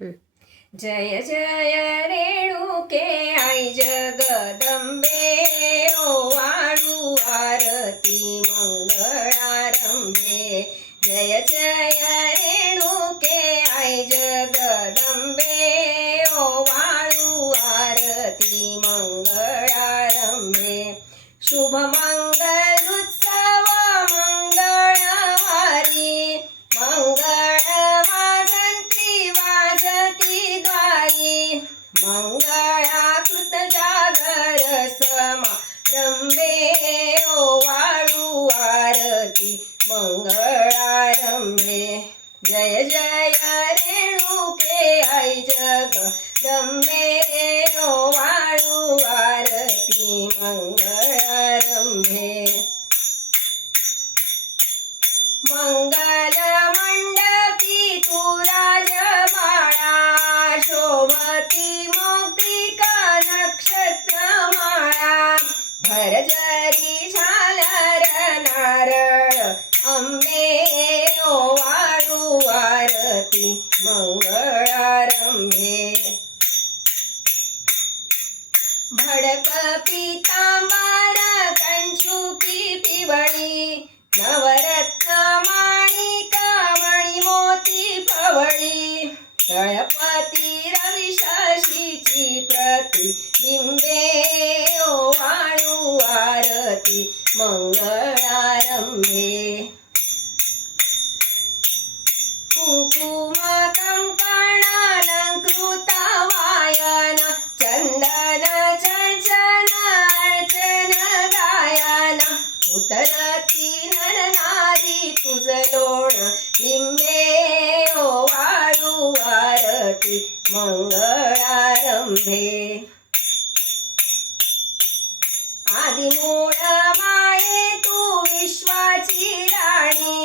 जय जय रेणुके आई जगदंबे ओवाळू आरती मंगळारंभे। जय जय रेणुके आई जगदंबे ओवाळू आरती मंगळारंभे। शुभ मंगल उत्सव मंगळवारी मंगळ वाजंत्री वाजती द्वारी। मंगळाकृत जागर समारंभे ओवाळू आरती मंगळारंभे। जय जय रेणुके आई जगदंबे ओवाळू आरती मंगळारंभे। मंगल मंडपी तू राजमाळा शोभती मौक्तिका नक्षत्रमाळा। भरजरी झालर नारळ अंबे ओवाळू आरती मंगळारंभे। भडक पीतांबर कंचुकी पिवळी नवरत्न माणिक मणी मोती पवळी। तळपती रवी शशीची प्रतिबिंबे ओवाळू आरती मंगळारंभे। कुंकुम कंकण अलंकृत वायन चंदन चंचन अर्चन गायन। उतरती नर नारी तुझ लोण लिंबे ओवाळू आरती मंगळारंभे। आदिमूळ माये तू विश्वाची राणी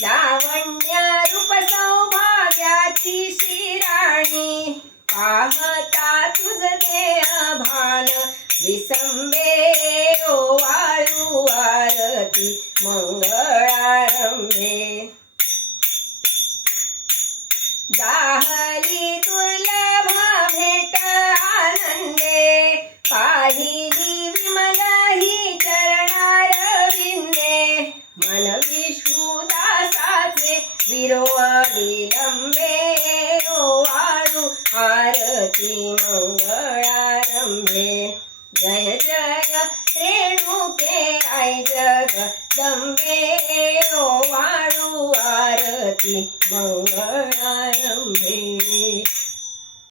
लावण्य रूप सौभाग्याची शिराणी। पाहता तुझ देह भान विसंबे ओवाळू आरती मंगळारंभे। जाहली दुर्लभ भेट आनंदे पाहिली विमल ही चरणारविंदे। मन विष्णुदासाचे विरोविलंबे ओवाळू आरती मंगळारंभे। जय जय रेणुके आई जगदंबे ओवाळू आरती मंगळारंभे।